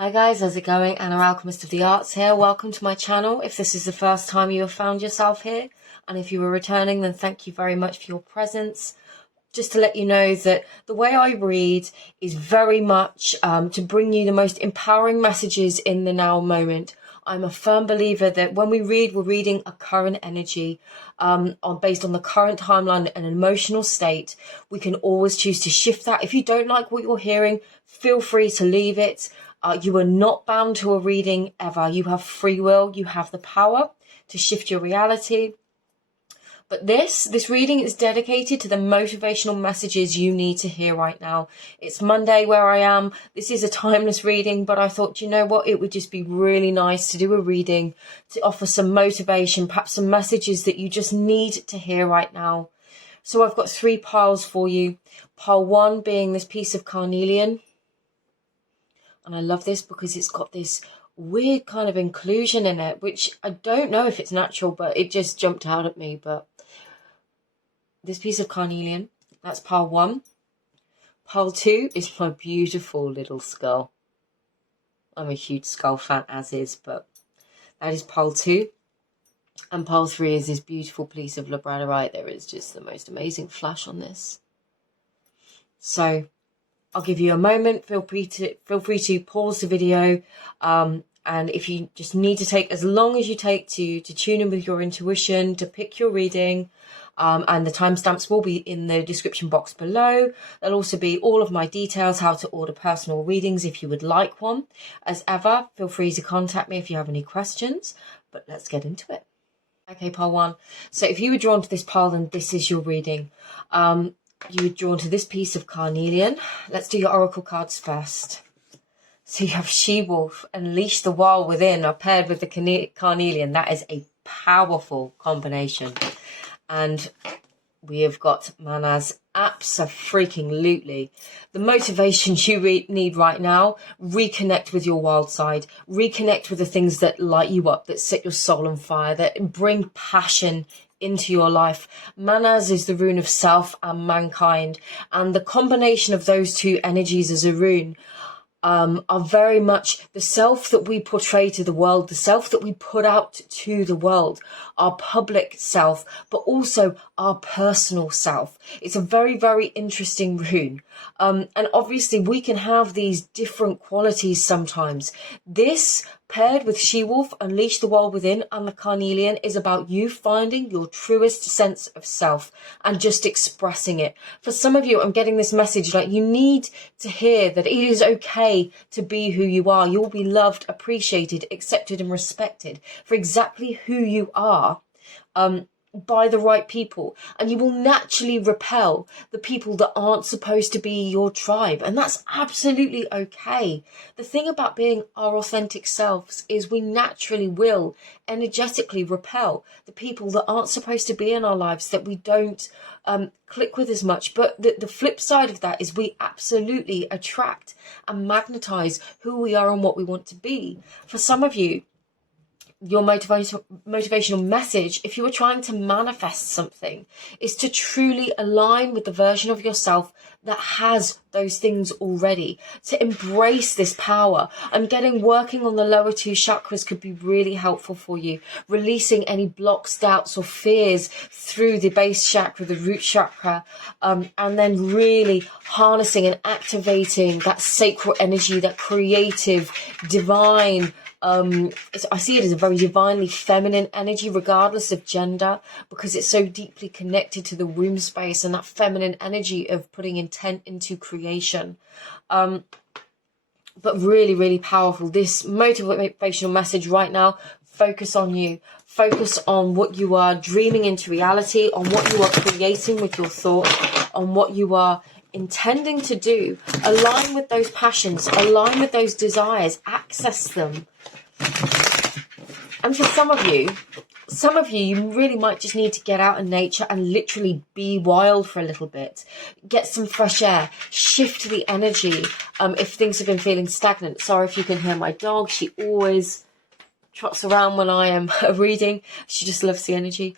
Hi guys, how's it going? Anna, Alchemist of the Arts here. Welcome to my channel. If this is the first time you have found yourself here, and if you are returning, then thank you very much for your presence. Just to let you know that the way I read is very much to bring you the most empowering messages in the now moment. I'm a firm believer that when we read, we're reading a current energy based on the current timeline and emotional state. We can always choose to shift that. If you don't like what you're hearing, feel free to leave it. You are not bound to a reading ever. You have free will. You have the power to shift your reality. But this reading is dedicated to the motivational messages you need to hear right now. It's Monday where I am. This is a timeless reading, but I thought, you know what? It would just be really nice to do a reading to offer some motivation, perhaps some messages that you just need to hear right now. So I've got 3 piles for you. Pile 1 being this piece of carnelian. And I love this because it's got this weird kind of inclusion in it, which I don't know if it's natural, but it just jumped out at me. But this piece of carnelian, that's pile 1. Pile 2 is my beautiful little skull. I'm a huge skull fan as is, but that is pile 2. And pile 3 is this beautiful piece of labradorite. There is just the most amazing flash on this. So I'll give you a moment. Feel free to pause the video, and if you just need to take as long as you take to tune in with your intuition, to pick your reading, and the timestamps will be in the description box below. There'll also be all of my details, how to order personal readings if you would like one. As ever, feel free to contact me if you have any questions. But let's get into it. Okay, pile 1. So if you were drawn to this pile, then this is your reading. You were drawn to this piece of carnelian. Let's do your oracle cards first. So you have She-Wolf, Unleash the Wild Within, are paired with the carnelian. That is a powerful combination. And we have got Manaz, abso-freaking-lutely. The motivation you need right now, reconnect with your wild side. Reconnect with the things that light you up, that set your soul on fire, that bring passion into your life. Manaz is the rune of self and mankind, and the combination of those 2 energies as a rune are very much the self that we portray to the world, the self that we put out to the world, our public self, but also our personal self. It's a very, very interesting rune. And obviously we can have these different qualities sometimes. This paired with She-Wolf, Unleash the Wild Within, and the carnelian is about you finding your truest sense of self and just expressing it. For some of you, I'm getting this message like you need to hear that it is okay to be who you are. You'll be loved, appreciated, accepted, and respected for exactly who you are. By the right people, and you will naturally repel the people that aren't supposed to be your tribe, and that's absolutely okay. The thing about being our authentic selves is we naturally will energetically repel the people that aren't supposed to be in our lives, that we don't click with as much. But the flip side of that is we absolutely attract and magnetize who we are and what we want to be. For some of you, your motivational message, if you are trying to manifest something, is to truly align with the version of yourself that has those things already, to embrace this power. I'm getting working on the lower 2 chakras could be really helpful for you, releasing any blocks, doubts or fears through the base chakra, the root chakra, and then really harnessing and activating that sacral energy, that creative, divine, I see it as a very divinely feminine energy, regardless of gender, because it's so deeply connected to the womb space and that feminine energy of putting intent into creation. But really, really powerful. This motivational message right now, focus on you. Focus on what you are dreaming into reality, on what you are creating with your thoughts, on what you are intending to do. Align with those passions, align with those desires, access them. And for some of you, you really might just need to get out in nature and literally be wild for a little bit. Get some fresh air, shift the energy if things have been feeling stagnant. Sorry if you can hear my dog. She always trots around when I am reading. She just loves the energy.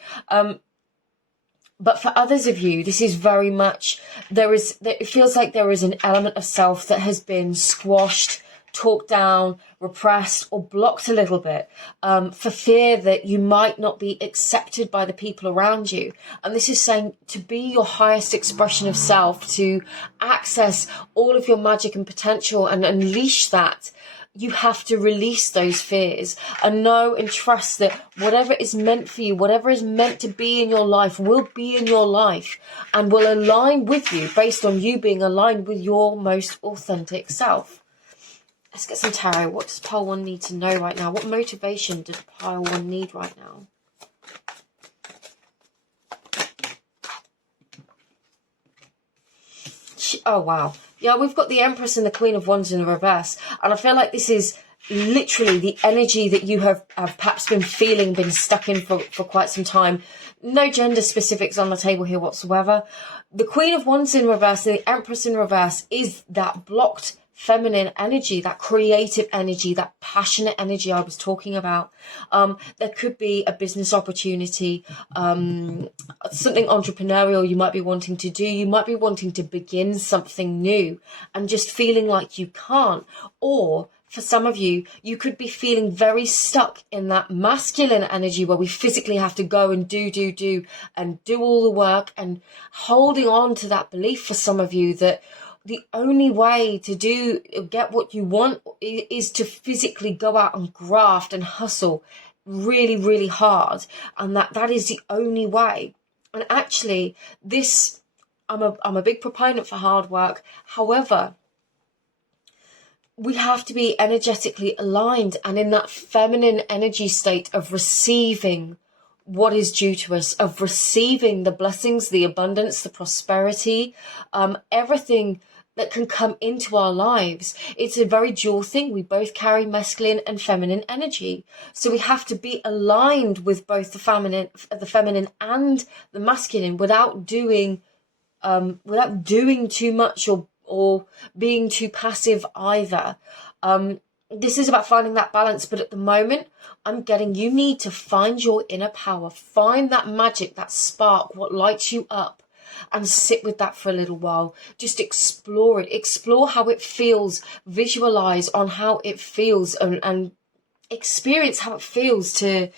But for others of you, this is very much, it feels like there is an element of self that has been squashed, talked down, repressed, or blocked a little bit, for fear that you might not be accepted by the people around you. And this is saying to be your highest expression of self, to access all of your magic and potential and unleash that. You have to release those fears and know and trust that whatever is meant for you, whatever is meant to be in your life will be in your life and will align with you based on you being aligned with your most authentic self. Let's get some tarot. What does pile 1 need to know right now? What motivation does pile 1 need right now? Oh, wow. Yeah, we've got the Empress and the Queen of Wands in the reverse. And I feel like this is literally the energy that you have perhaps been feeling, been stuck in for quite some time. No gender specifics on the table here whatsoever. The Queen of Wands in reverse and the Empress in reverse is that blocked feminine energy, that creative energy, that passionate energy I was talking about. There could be a business opportunity, something entrepreneurial you might be wanting to do. You might be wanting to begin something new and just feeling like you can't. Or for some of you, you could be feeling very stuck in that masculine energy where we physically have to go and do and do all the work, and holding on to that belief for some of you that the only way to get what you want is to physically go out and graft and hustle really, really hard. And that is the only way. And actually, I'm a big proponent for hard work. However, we have to be energetically aligned and in that feminine energy state of receiving what is due to us, of receiving the blessings, the abundance, the prosperity, everything that can come into our lives. It's a very dual thing. We both carry masculine and feminine energy. So we have to be aligned with both the feminine and the masculine without doing too much or being too passive either. This is about finding that balance, but at the moment, you need to find your inner power, find that magic, that spark, what lights you up, and sit with that for a little while. Just explore it, explore how it feels, visualize on how it feels, and experience how it feels to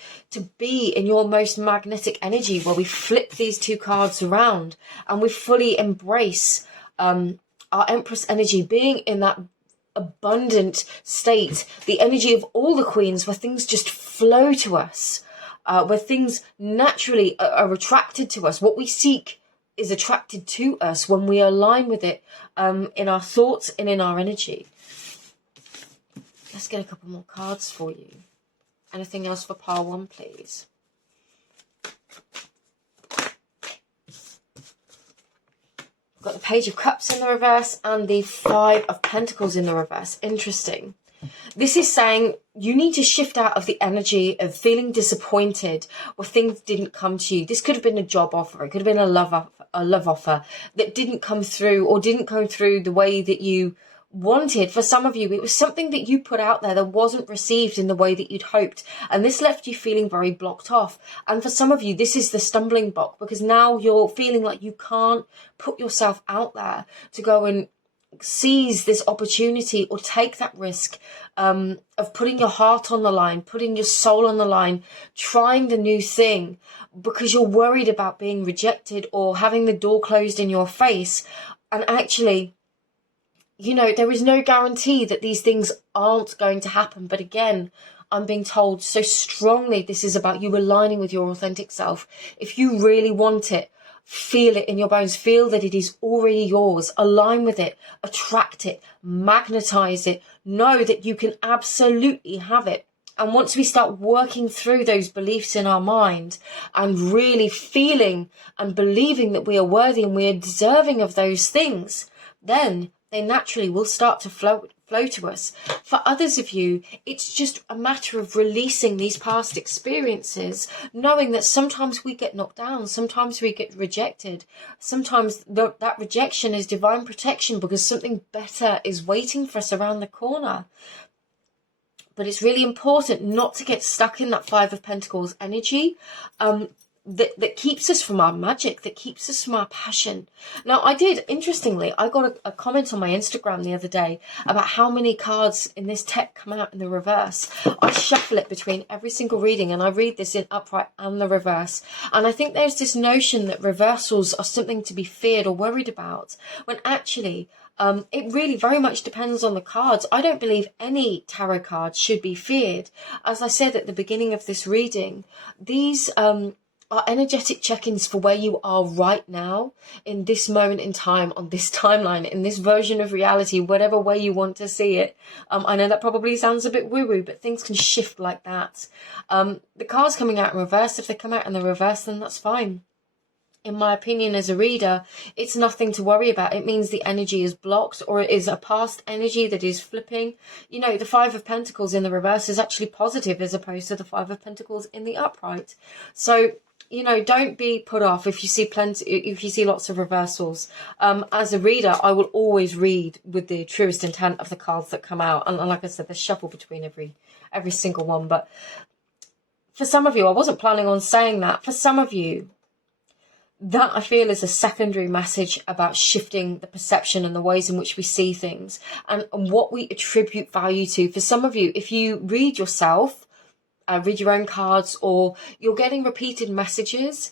be in your most magnetic energy, where we flip these two cards around and we fully embrace our Empress energy, being in that abundant state, the energy of all the queens, where things just flow to us, where things naturally are attracted to us. What we seek is attracted to us when we align with it, in our thoughts and in our energy. Let's get a couple more cards for you. Anything else for pile 1, please? Got the Page of Cups in the reverse and the 5 of Pentacles in the reverse. Interesting. This is saying you need to shift out of the energy of feeling disappointed or things didn't come to you. This could have been a job offer. It could have been a love offer that didn't come through, or didn't come through the way that you wanted. For some of you, it was something that you put out there that wasn't received in the way that you'd hoped, and this left you feeling very blocked off. And for some of you, this is the stumbling block, because now you're feeling like you can't put yourself out there to go and seize this opportunity or take that risk of putting your heart on the line, putting your soul on the line, trying the new thing, because you're worried about being rejected or having the door closed in your face. And actually, there is no guarantee that these things aren't going to happen. But again, I'm being told so strongly this is about you aligning with your authentic self. If you really want it, feel it in your bones, feel that it is already yours, align with it, attract it, magnetize it, know that you can absolutely have it. And once we start working through those beliefs in our mind and really feeling and believing that we are worthy and we are deserving of those things, then they naturally will start to flow to us. For others of you, it's just a matter of releasing these past experiences, knowing that sometimes we get knocked down, sometimes we get rejected, sometimes that rejection is divine protection because something better is waiting for us around the corner. But it's really important not to get stuck in that 5 of Pentacles energy. that keeps us from our magic, that keeps us from our passion. Now, interestingly, I got a comment on my Instagram the other day about how many cards in this deck come out in the reverse. I shuffle it between every single reading, and I read this in upright and the reverse. And I think there's this notion that reversals are something to be feared or worried about, when actually it really very much depends on the cards. I don't believe any tarot card should be feared. As I said at the beginning of this reading, these are energetic check-ins for where you are right now, in this moment in time, on this timeline, in this version of reality, whatever way you want to see it. I know that probably sounds a bit woo-woo, but things can shift like that. The cards coming out in reverse, if they come out in the reverse, then that's fine. In my opinion, as a reader, it's nothing to worry about. It means the energy is blocked, or it is a past energy that is flipping. You know, the Five of Pentacles in the reverse is actually positive as opposed to the Five of Pentacles in the upright. So, you know, don't be put off if you see lots of reversals. As a reader, I will always read with the truest intent of the cards that come out. And like I said, there's shuffle between every single one. But for some of you, I wasn't planning on saying that. For some of you, that I feel is a secondary message about shifting the perception and the ways in which we see things, and what we attribute value to. For some of you, if you read yourself, read your own cards, or you're getting repeated messages,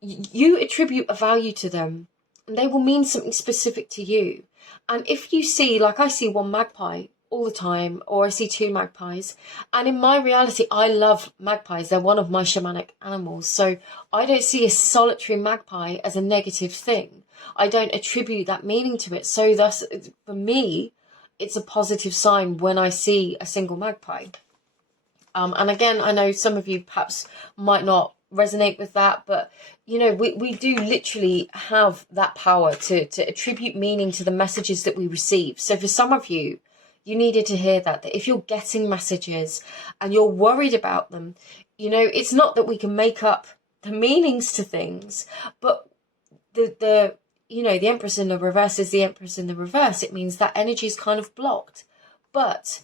you attribute a value to them, and they will mean something specific to you. And if you see, like I see one magpie all the time, or I see two magpies, and in my reality, I love magpies. They're one of my shamanic animals. So I don't see a solitary magpie as a negative thing. I don't attribute that meaning to it. So thus, for me, it's a positive sign when I see a single magpie. And again, I know some of you perhaps might not resonate with that, but you know, we do literally have that power to attribute meaning to the messages that we receive. So for some of you, you needed to hear that if you're getting messages and you're worried about them, you know, it's not that we can make up the meanings to things, but the you know, the Empress in the reverse is the Empress in the reverse. It means that energy is kind of blocked. But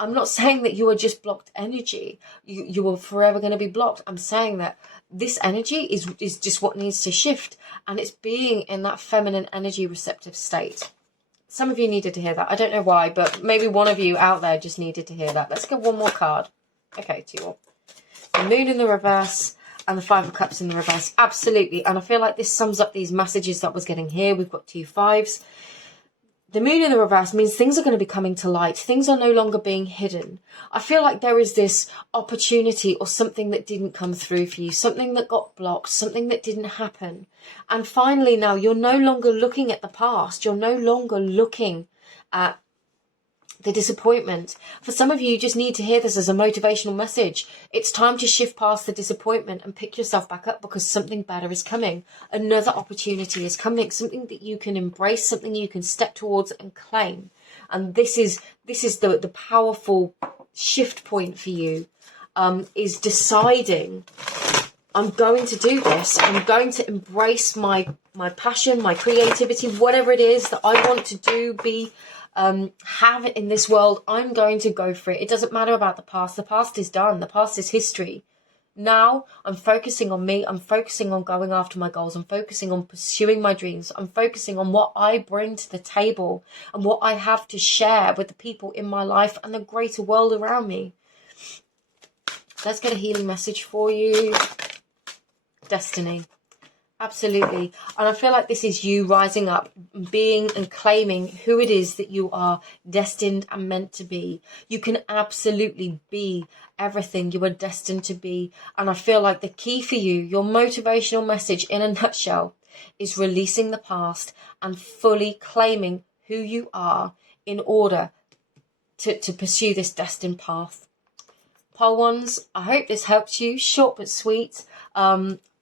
I'm not saying that you are just blocked energy. You are forever going to be blocked. I'm saying that this energy is just what needs to shift, and it's being in that feminine energy receptive state. Some of you needed to hear that. I don't know why, but maybe one of you out there just needed to hear that. Let's get one more card. Okay, two more. The Moon in the reverse and the Five of Cups in the reverse. Absolutely. And I feel like this sums up these messages that I was getting here. We've got two fives. The Moon in the reverse means things are going to be coming to light. Things are no longer being hidden. I feel like there is this opportunity or something that didn't come through for you, something that got blocked, something that didn't happen. And finally now, you're no longer looking at the past. You're no longer looking at the disappointment. For some of you, you just need to hear this as a motivational message. It's time to shift past the disappointment and pick yourself back up, because something better is coming. Another opportunity is coming, something that you can embrace, something you can step towards and claim. And this is the powerful shift point for you, is deciding, I'm going to do this. I'm going to embrace my passion, my creativity, whatever it is that I want to do, have it in this world. I'm going to go for it. It doesn't matter about the past. The past is done. The past is history. Now I'm focusing on me. I'm focusing on going after my goals. I'm focusing on pursuing my dreams. I'm focusing on what I bring to the table and what I have to share with the people in my life and the greater world around me. Let's get a healing message for you. Destiny. Absolutely. And I feel like this is you rising up, being and claiming who it is that you are destined and meant to be. You can absolutely be everything you are destined to be. And I feel like the key for you, your motivational message in a nutshell, is releasing the past and fully claiming who you are in order to pursue this destined path. Pile ones, I hope this helps you. Short but sweet.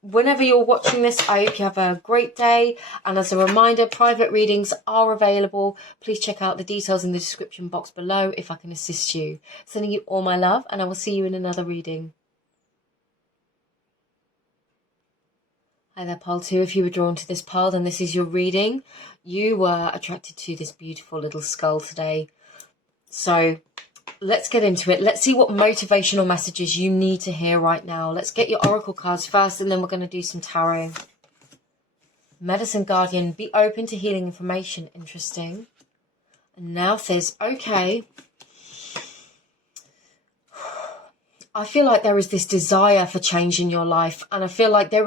Whenever you're watching this, I hope you have a great day. And as a reminder, private readings are available. Please check out the details in the description box below if I can assist you. Sending you all my love, and I will see you in another reading. Hi there, pile 2. If you were drawn to this pile, then this is your reading. You were attracted to this beautiful little skull today. So let's get into it. Let's see what motivational messages you need to hear right now. Let's get your oracle cards first, and then we're going to do some tarot. Medicine Guardian, be open to healing information. Interesting. And now says, okay, I feel like there is this desire for change in your life, and I feel like there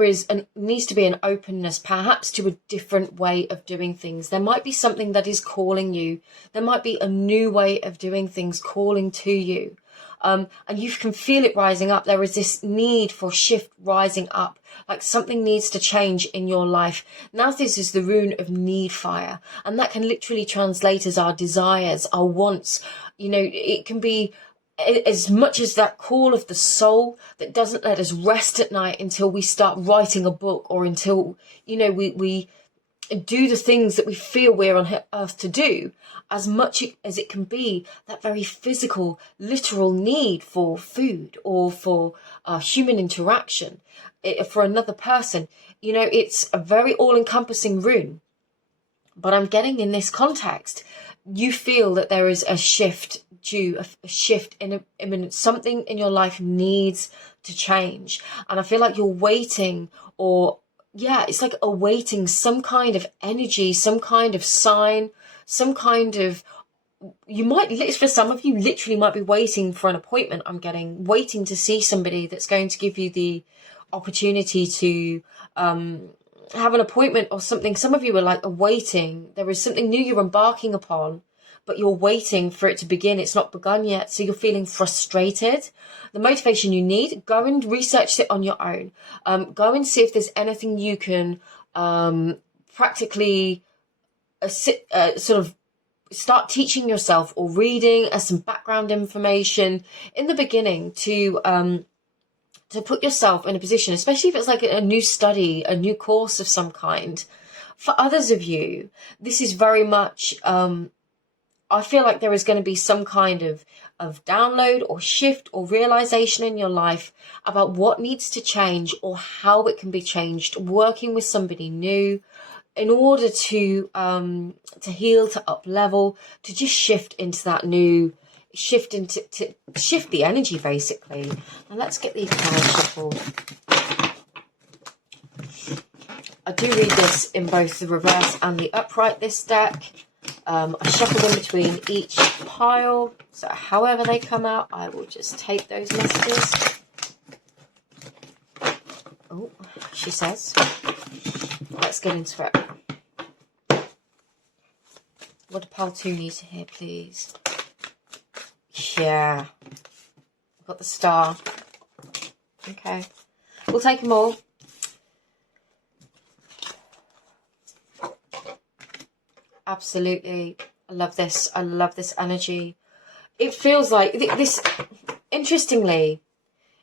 needs to be an openness perhaps to a different way of doing things. There might be something that is calling you. There might be a new way of doing things calling to you. And you can feel it rising up. There is this need for shift rising up, like something needs to change in your life. Now this is the rune of need fire, and that can literally translate as our desires, our wants. You know, it can be as much as that call of the soul that doesn't let us rest at night until we start writing a book, or until, you know, we do the things that we feel we're on earth to do, as much as it can be that very physical, literal need for food or for human interaction for another person. You know, it's a very all-encompassing rune. But I'm getting in this context, you feel that there is a shift a shift in imminent. Something in your life needs to change. And I feel like you're waiting, or yeah, it's like awaiting some kind of energy, some kind of sign, some kind of, you might, for some of you, literally might be waiting for an appointment. I'm getting waiting to see somebody that's going to give you the opportunity to have an appointment or something. Some of you are like awaiting. There is something new you're embarking upon, but you're waiting for it to begin. It's not begun yet, so you're feeling frustrated. The motivation you need, go and research it on your own. Go and see if there's anything you can practically sort of start teaching yourself or reading as some background information in the beginning to put yourself in a position, especially if it's like a new study, a new course of some kind. For others of you, this is very much... I feel like there is going to be some kind of download or shift or realization in your life about what needs to change or how it can be changed, working with somebody new in order to heal, to up level, to just shift into that new, shift the energy basically. And let's get the card shuffled. I do read this in both the reverse and the upright, this deck. I shuffle them between each pile, so however they come out, I will just take those messages. Oh, she says. Let's get into it. What do pile 2 need to hear, please? Yeah. I've got the star. Okay. We'll take them all. Absolutely. I love this. I love this energy. It feels like this, interestingly,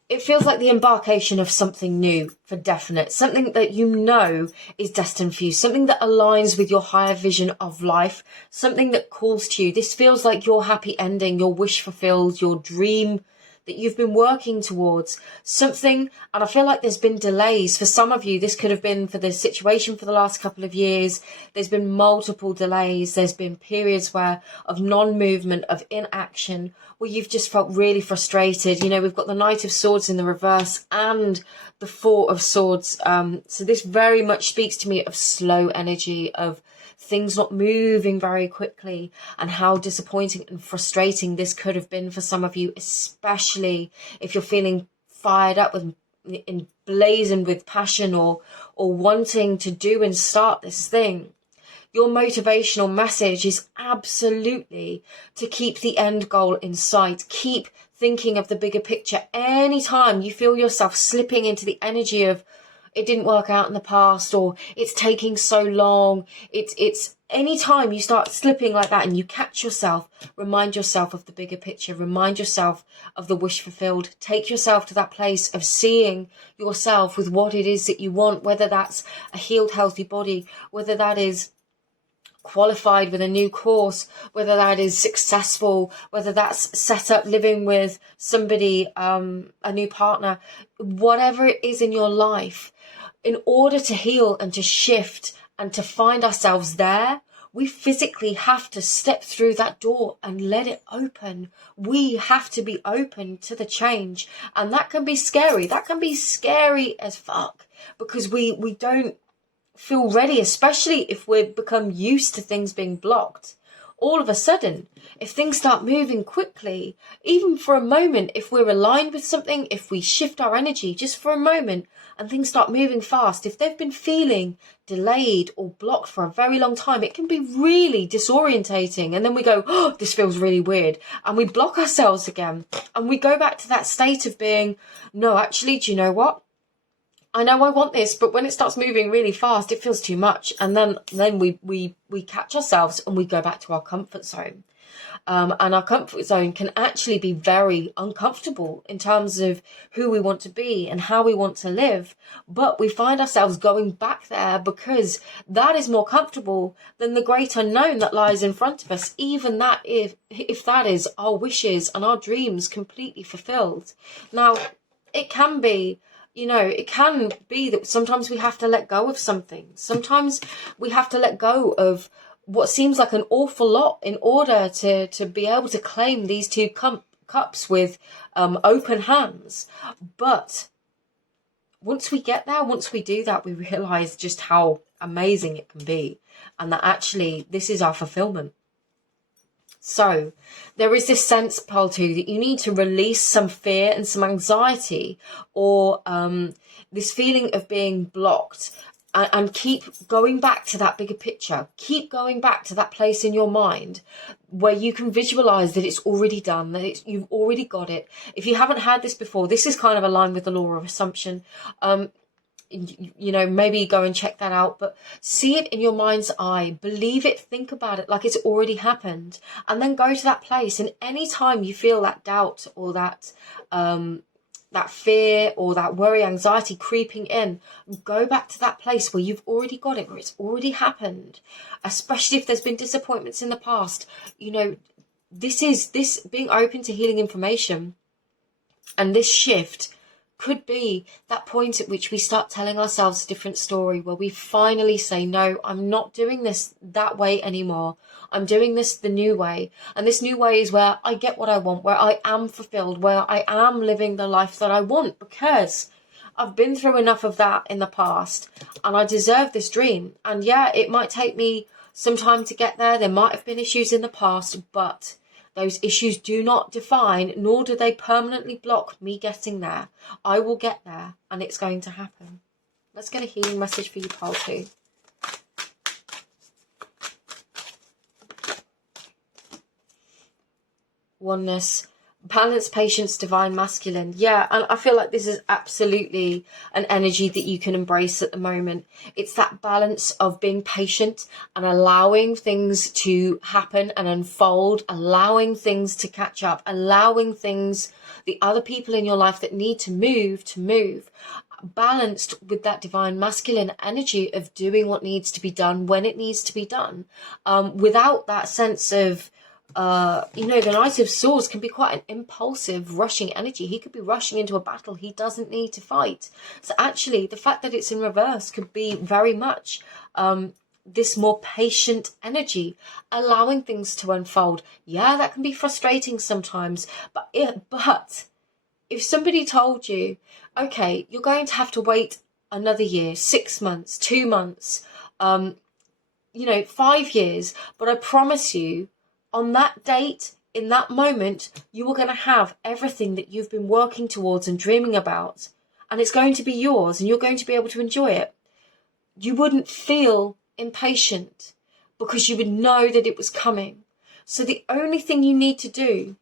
it feels like the embarkation of something new for definite. Something that you know is destined for you. Something that aligns with your higher vision of life. Something that calls to you. This feels like your happy ending, your wish fulfilled, your dream that you've been working towards. Something, and I feel like there's been delays. For some of you, this could have been for the situation for the last couple of years. There's been multiple delays. There's been periods of non-movement, of inaction, where you've just felt really frustrated. You know, we've got the Knight of Swords in the reverse and the Four of Swords. So this very much speaks to me of slow energy, of things not moving very quickly, and how disappointing and frustrating this could have been for some of you, especially if you're feeling fired up with, emblazoned with passion or wanting to do and start this thing. Your motivational message is absolutely to keep the end goal in sight. Keep thinking of the bigger picture. Anytime you feel yourself slipping into the energy of it didn't work out in the past, or it's taking so long, it's any time you start slipping like that and you catch yourself, remind yourself of the bigger picture, remind yourself of the wish fulfilled. Take yourself to that place of seeing yourself with what it is that you want, whether that's a healed, healthy body, whether that is qualified with a new course, whether that is successful, whether that's set up living with somebody, a new partner, whatever it is in your life. In order to heal and to shift and to find ourselves there, we physically have to step through that door and let it open. We have to be open to the change. And that can be scary. That can be scary as fuck, because we don't feel ready, especially if we've become used to things being blocked. All of a sudden, if things start moving quickly, even for a moment, if we're aligned with something, if we shift our energy just for a moment and things start moving fast, if they've been feeling delayed or blocked for a very long time, it can be really disorientating. And then we go, oh, this feels really weird. And we block ourselves again. And we go back to that state of being, no, actually, do you know what? I know I want this, but when it starts moving really fast, it feels too much. And then we catch ourselves and we go back to our comfort zone. And our comfort zone can actually be very uncomfortable in terms of who we want to be and how we want to live. But we find ourselves going back there because that is more comfortable than the great unknown that lies in front of us, even that if that is our wishes and our dreams completely fulfilled. Now, it can be, it can be that sometimes we have to let go of something. Sometimes we have to let go of what seems like an awful lot in order to be able to claim these two cups with open hands. But once we get there, once we do that, we realize just how amazing it can be, and that actually this is our fulfillment. So there is this sense, Pearl 2, that you need to release some fear and some anxiety, or this feeling of being blocked, and keep going back to that bigger picture. Keep going back to that place in your mind where you can visualize that it's already done, that you've already got it. If you haven't had this before, this is kind of aligned with the law of assumption. Maybe go and check that out, but see it in your mind's eye, believe it, think about it like it's already happened, and then go to that place. And any time you feel that doubt or that fear or that worry, anxiety creeping in, go back to that place where you've already got it, where it's already happened. Especially if there's been disappointments in the past, this being open to healing information and this shift could be that point at which we start telling ourselves a different story, where we finally say, no, I'm not doing this that way anymore. I'm doing this the new way. And this new way is where I get what I want, where I am fulfilled, where I am living the life that I want, because I've been through enough of that in the past and I deserve this dream. And yeah, it might take me some time to get there. There might have been issues in the past, but those issues do not define, nor do they permanently block me getting there. I will get there, and it's going to happen. Let's get a healing message for you, Pile 2. Oneness. Balance, patience, divine masculine. Yeah, and I feel like this is absolutely an energy that you can embrace at the moment. It's that balance of being patient and allowing things to happen and unfold, allowing things to catch up, allowing things, the other people in your life that need to move, balanced with that divine masculine energy of doing what needs to be done when it needs to be done, without that sense of the Knight of Swords can be quite an impulsive, rushing energy. He could be rushing into a battle he doesn't need to fight. So actually, the fact that it's in reverse could be very much this more patient energy, allowing things to unfold. Yeah, that can be frustrating sometimes, but if somebody told you, okay, you're going to have to wait another year, 6 months, 2 months, 5 years, but I promise you, on that date, in that moment, you are going to have everything that you've been working towards and dreaming about, and it's going to be yours, and you're going to be able to enjoy it. You wouldn't feel impatient because you would know that it was coming. So the only thing you need to do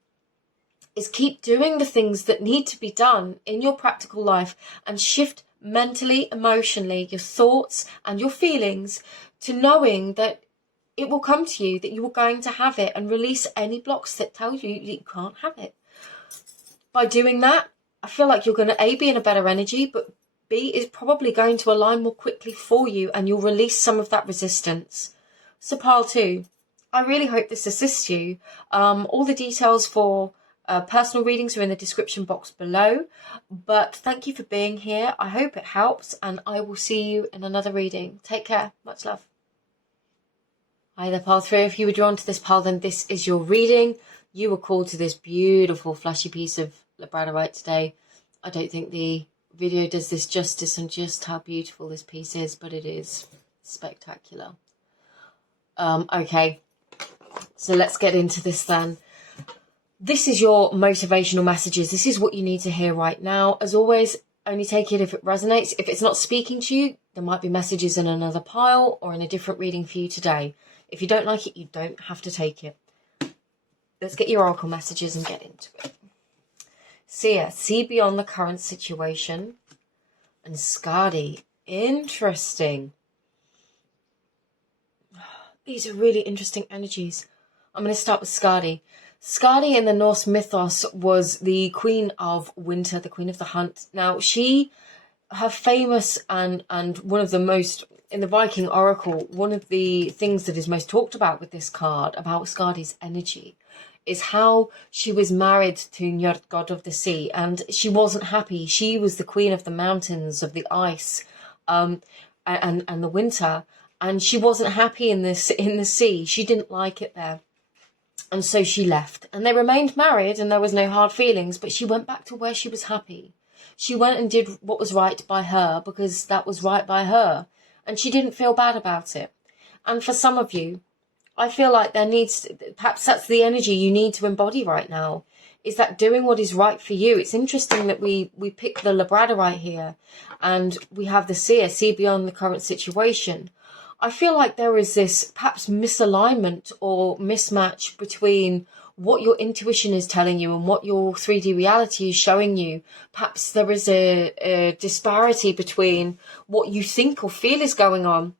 is keep doing the things that need to be done in your practical life and shift mentally, emotionally, your thoughts and your feelings to knowing that it will come to you, that you are going to have it, and release any blocks that tell you that you can't have it. By doing that, I feel like you're going to A, be in a better energy, but B, is probably going to align more quickly for you, and you'll release some of that resistance. So Pile 2, I really hope this assists you. All the details for personal readings are in the description box below, but thank you for being here. I hope it helps, and I will see you in another reading. Take care. Much love. Hi there, pile 3. If you were drawn to this pile, then this is your reading. You were called to this beautiful flashy piece of labradorite today. I don't think the video does this justice on just how beautiful this piece is, but it is spectacular. Okay, so let's get into this then. This is your motivational messages. This is what you need to hear right now. As always, only take it if it resonates. If it's not speaking to you, there might be messages in another pile or in a different reading for you today. If you don't like it, you don't have to take it. Let's get your oracle messages and get into it. Seer, see beyond the current situation. And Skadi, interesting. These are really interesting energies. I'm going to start with Skadi. Skadi in the Norse mythos was the queen of winter, the queen of the hunt. Now, her famous and one of the most, in the Viking oracle, one of the things that is most talked about with this card, about Skadi's energy, is how she was married to Njord, god of the sea, and she wasn't happy. She was the queen of the mountains, of the ice, and the winter, and she wasn't happy in the sea. She didn't like it there. And so she left, and they remained married, and there was no hard feelings, but she went back to where she was happy. She went and did what was right by her because that was right by her, and she didn't feel bad about it. And for some of you, I feel like perhaps that's the energy you need to embody right now, is that doing what is right for you. It's interesting that we pick the labradorite here, and we have the seer, see beyond the current situation. I feel like there is this perhaps misalignment or mismatch between what your intuition is telling you and what your 3D reality is showing you. Perhaps there is a disparity between what you think or feel is going on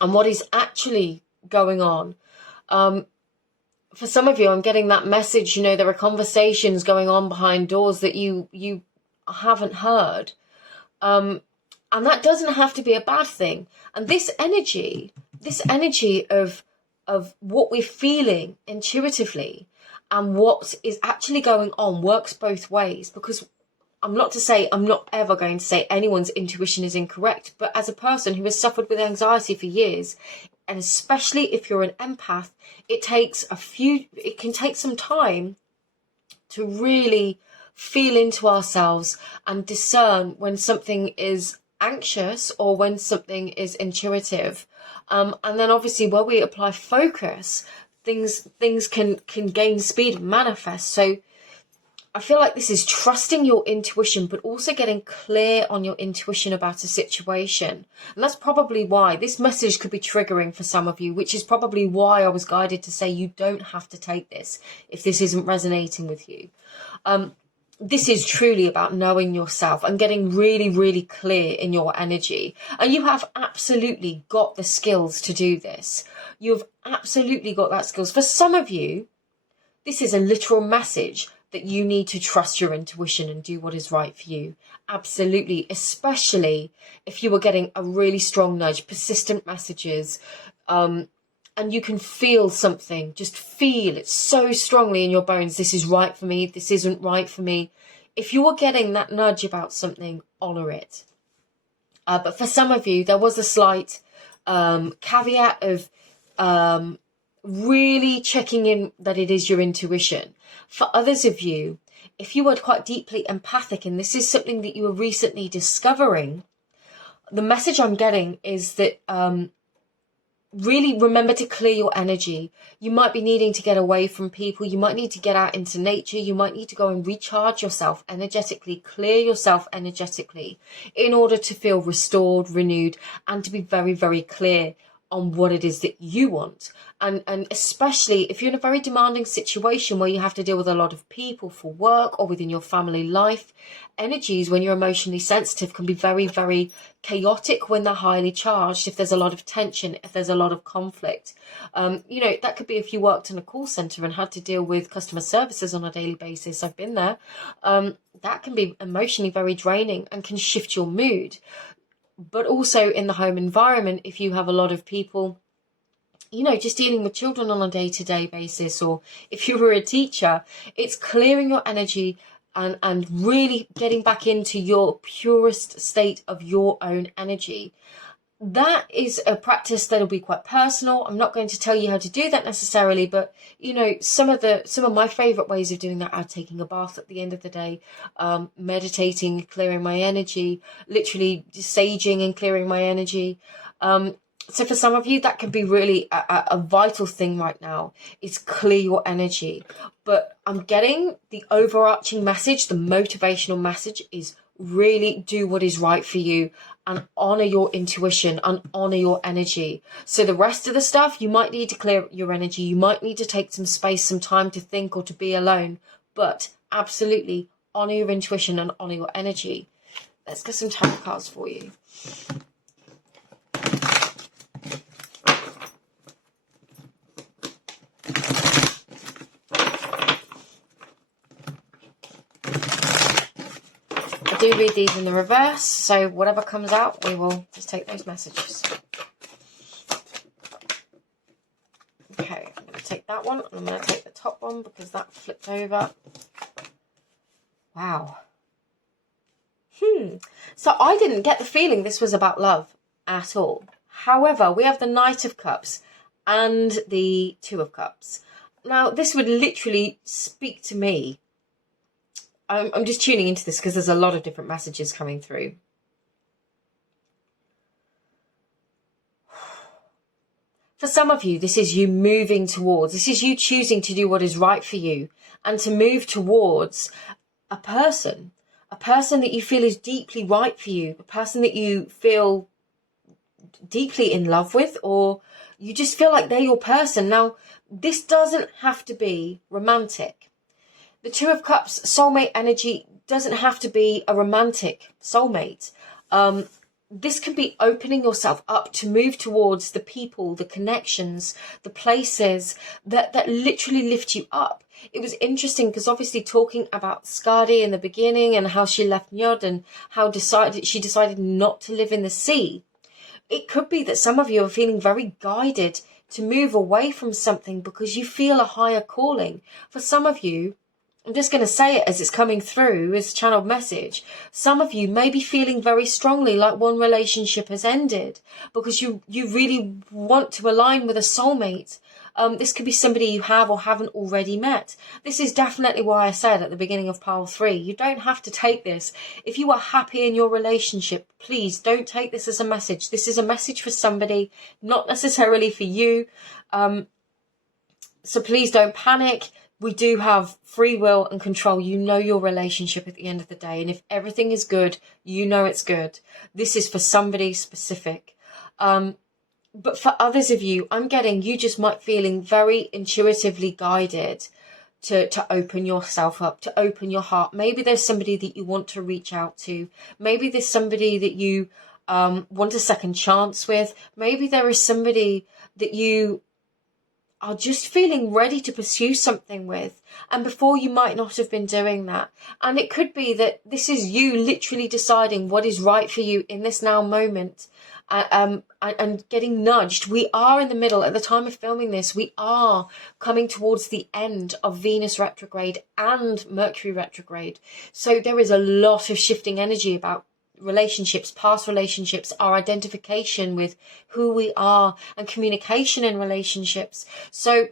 and what is actually going on. For some of you, I'm getting that message, there are conversations going on behind doors that you haven't heard. And that doesn't have to be a bad thing. And this energy of what we're feeling intuitively and what is actually going on works both ways, because I'm not ever going to say anyone's intuition is incorrect, but as a person who has suffered with anxiety for years, and especially if you're an empath, it can take some time to really feel into ourselves and discern when something is anxious or when something is intuitive. And then obviously where we apply focus, things can gain speed and manifest. So I feel like this is trusting your intuition, but also getting clear on your intuition about a situation. And that's probably why this message could be triggering for some of you, which is probably why I was guided to say you don't have to take this if this isn't resonating with you. This is truly about knowing yourself and getting really, really clear in your energy. And you have absolutely got the skills to do this. You've absolutely got that skills. For some of you, this is a literal message that you need to trust your intuition and do what is right for you. Absolutely. Especially if you were getting a really strong nudge, persistent messages, and you can feel something, just feel it so strongly in your bones. This is right for me. This isn't right for me. If you were getting that nudge about something, honor it. But for some of you, there was a slight caveat of really checking in that it is your intuition. For others of you, if you were quite deeply empathic, and this is something that you were recently discovering, the message I'm getting is that really remember to clear your energy. You might be needing to get away from people. You might need to get out into nature. You might need to go and recharge yourself energetically, clear yourself energetically in order to feel restored, renewed, and to be very, very clear on what it is that you want. And especially if you're in a very demanding situation where you have to deal with a lot of people for work or within your family life, energies when you're emotionally sensitive can be very, very chaotic when they're highly charged. If there's a lot of tension, if there's a lot of conflict, that could be if you worked in a call center and had to deal with customer services on a daily basis. I've been there. That can be emotionally very draining and can shift your mood. But also in the home environment, if you have a lot of people, just dealing with children on a day-to-day basis, or if you were a teacher, it's clearing your energy and really getting back into your purest state of your own energy. that is a practice that'll be quite personal. I'm not going to tell you how to do that necessarily, but some of my favorite ways of doing that are taking a bath at the end of the day, meditating, clearing my energy, literally saging and clearing my energy. So for some of you, that could be really a vital thing right now, is clear your energy. But I'm getting the overarching message, the motivational message is really do what is right for you and honor your intuition and honor your energy. So the rest of the stuff, you might need to clear your energy. You might need to take some space, some time to think or to be alone. But absolutely honor your intuition and honor your energy. Let's get some tarot cards for you. I do read these in the reverse, so whatever comes out, we will just take those messages. Okay, I'm going to take that one, and I'm going to take the top one because that flipped over. Wow. So I didn't get the feeling this was about love at all. However, we have the Knight of Cups and the Two of Cups. Now, this would literally speak to me. I'm just tuning into this because there's a lot of different messages coming through. For some of you, this is you moving towards, this is you choosing to do what is right for you and to move towards a person that you feel is deeply right for you, a person that you feel deeply in love with, or you just feel like they're your person. Now, this doesn't have to be romantic. The Two of Cups, soulmate energy, doesn't have to be a romantic soulmate. This can be opening yourself up to move towards the people, the connections, the places that literally lift you up. It was interesting because obviously talking about Skadi in the beginning and how she left Njord and how she decided not to live in the sea. It could be that some of you are feeling very guided to move away from something because you feel a higher calling. For some of you, I'm just going to say it as it's coming through as channeled message. Some of you may be feeling very strongly like one relationship has ended because you really want to align with a soulmate. This could be somebody you have or haven't already met. This is definitely why I said at the beginning of pile 3, you don't have to take this. If you are happy in your relationship, please don't take this as a message. This is a message for somebody, not necessarily for you. So please don't panic. We do have free will and control. You know your relationship at the end of the day. And if everything is good, you know it's good. This is for somebody specific. But for others of you, I'm getting you just might feeling very intuitively guided to open yourself up, to open your heart. Maybe there's somebody that you want to reach out to. Maybe there's somebody that you want a second chance with. Maybe there is somebody that you are just feeling ready to pursue something with, and before you might not have been doing that. And it could be that this is you literally deciding what is right for you in this now moment, and getting nudged. We are in the middle, at the time of filming this, we are coming towards the end of Venus retrograde and Mercury retrograde. So there is a lot of shifting energy about relationships, past relationships, our identification with who we are, and communication in relationships. So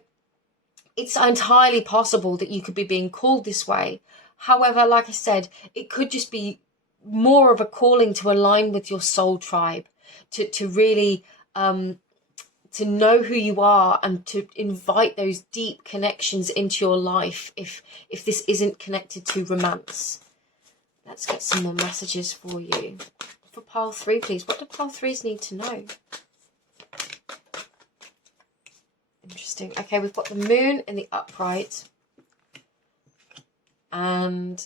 it's entirely possible that you could be being called this way. However, like I said, it could just be more of a calling to align with your soul tribe, to really to know who you are and to invite those deep connections into your life if this isn't connected to romance. Let's get some more messages for you. For pile 3, please. What do pile 3s need to know? Interesting. Okay, we've got the moon in the upright. And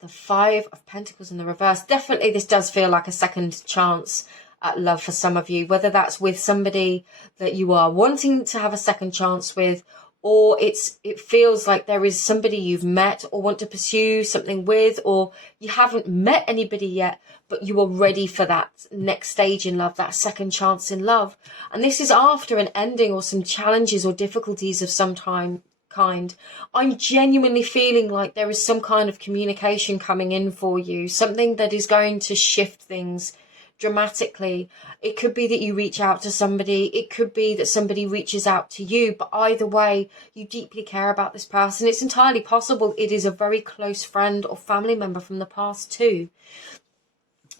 the 5 of Pentacles in the reverse. Definitely this does feel like a second chance at love for some of you. Whether that's with somebody that you are wanting to have a second chance with, or it feels like there is somebody you've met or want to pursue something with, or you haven't met anybody yet, but you are ready for that next stage in love, that second chance in love. And this is after an ending or some challenges or difficulties of some kind. I'm genuinely feeling like there is some kind of communication coming in for you, something that is going to shift things dramatically. It could be that you reach out to somebody. It could be that somebody reaches out to you. But either way, you deeply care about this person. It's entirely possible it is a very close friend or family member from the past too.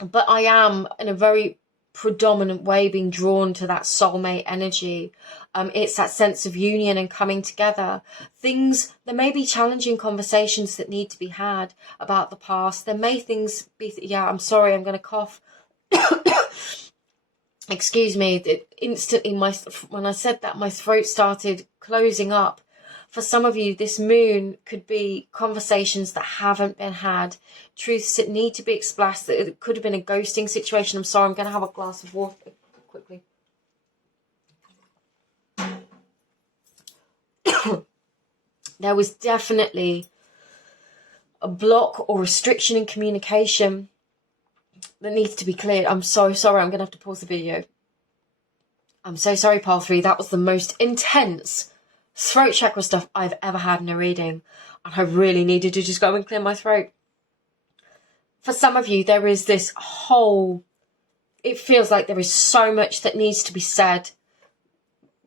But I am, in a very predominant way, being drawn to that soulmate energy. It's that sense of union and coming together. There may be challenging conversations that need to be had about the past. There may things be, I'm sorry, I'm going to cough. Excuse me, instantly when I said that, my throat started closing up. For some of you, this moon could be conversations that haven't been had, truths that need to be expressed. That it could have been a ghosting situation. I'm sorry, I'm going to have a glass of water quickly. There was definitely a block or restriction in communication that needs to be cleared. I'm so sorry, I'm going to have to pause the video. I'm so sorry, pile 3. That was the most intense throat chakra stuff I've ever had in a reading, and I really needed to just go and clear my throat. For some of you, there is this whole, it feels like there is so much that needs to be said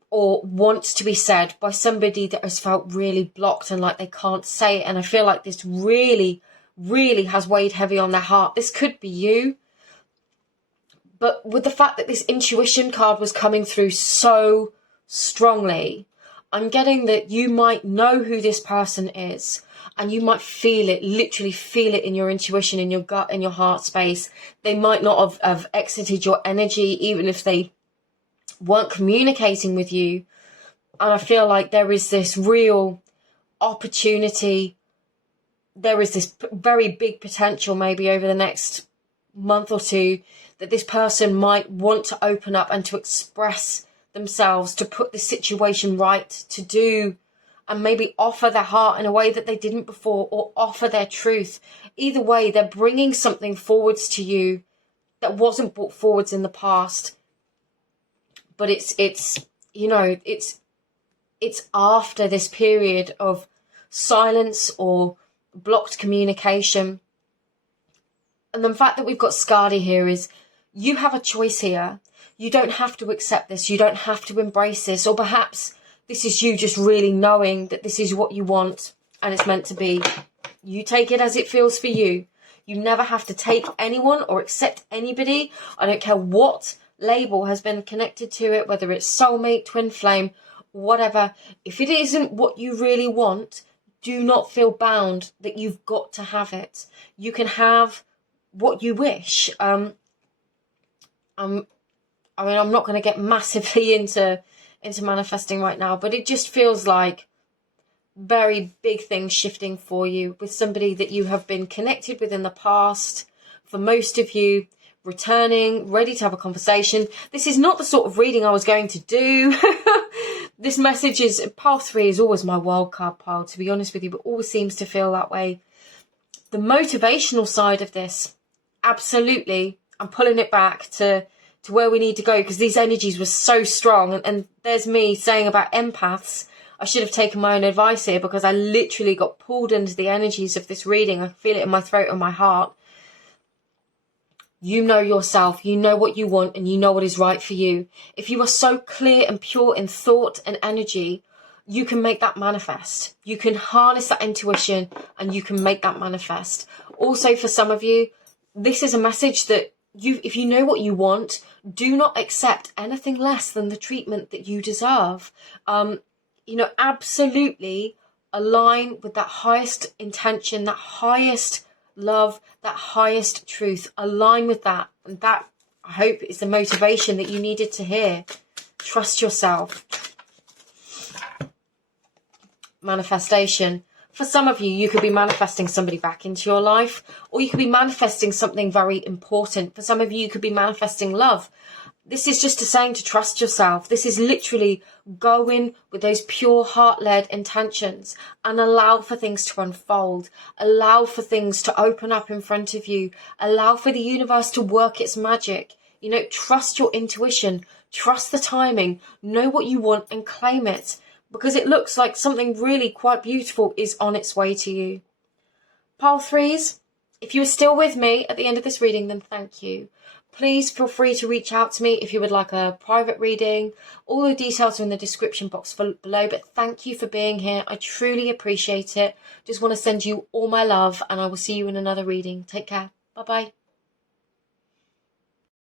or wants to be said by somebody that has felt really blocked and like they can't say it, and I feel like this really, really has weighed heavy on their heart. This could be you, but with the fact that this intuition card was coming through so strongly, I'm getting that you might know who this person is, and you might feel it, literally feel it in your intuition, in your gut, in your heart space. They might not have exited your energy, even if they weren't communicating with you. And I feel like there is this real opportunity. There is this very big potential, maybe over the next month or two, that this person might want to open up and to express themselves, to put the situation right, to do and maybe offer their heart in a way that they didn't before, or offer their truth. Either way, they're bringing something forwards to you that wasn't brought forwards in the past. But it's after this period of silence or blocked communication. And the fact that we've got Skadi here is, you have a choice here. You don't have to accept this. You don't have to embrace this. Or perhaps this is you just really knowing that this is what you want and it's meant to be. You take it as it feels for you. You never have to take anyone or accept anybody. I don't care what label has been connected to it, whether it's soulmate, twin flame, whatever. If it isn't what you really want, do not feel bound that you've got to have it. You can have what you wish. I'm not going to get massively into manifesting right now, but it just feels like very big things shifting for you with somebody that you have been connected with in the past. For most of you, returning, ready to have a conversation. This is not the sort of reading I was going to do. This message is, pile 3 is always my wild card pile, to be honest with you, but always seems to feel that way. The motivational side of this, absolutely, I'm pulling it back to where we need to go, because these energies were so strong. And there's me saying about empaths, I should have taken my own advice here, because I literally got pulled into the energies of this reading. I feel it in my throat and my heart. You know yourself, you know what you want, and you know what is right for you. If you are so clear and pure in thought and energy, you can make that manifest. You can harness that intuition and you can make that manifest. Also, for some of you, this is a message that if you know what you want, do not accept anything less than the treatment that you deserve. Absolutely align with that highest intention, that highest love, that highest truth. Align with that. And that, I hope, is the motivation that you needed to hear. Trust yourself. Manifestation. For some of you, you could be manifesting somebody back into your life, or you could be manifesting something very important. For some of you, you could be manifesting love. This is just a saying to trust yourself. This is literally going with those pure heart-led intentions and allow for things to unfold. Allow for things to open up in front of you. Allow for the universe to work its magic. Trust your intuition. Trust the timing. Know what you want and claim it, because it looks like something really quite beautiful is on its way to you. Pile 3s, if you are still with me at the end of this reading, then thank you. Please feel free to reach out to me if you would like a private reading. All the details are in the description box below, but thank you for being here. I truly appreciate it. Just want to send you all my love, and I will see you in another reading. Take care. Bye-bye.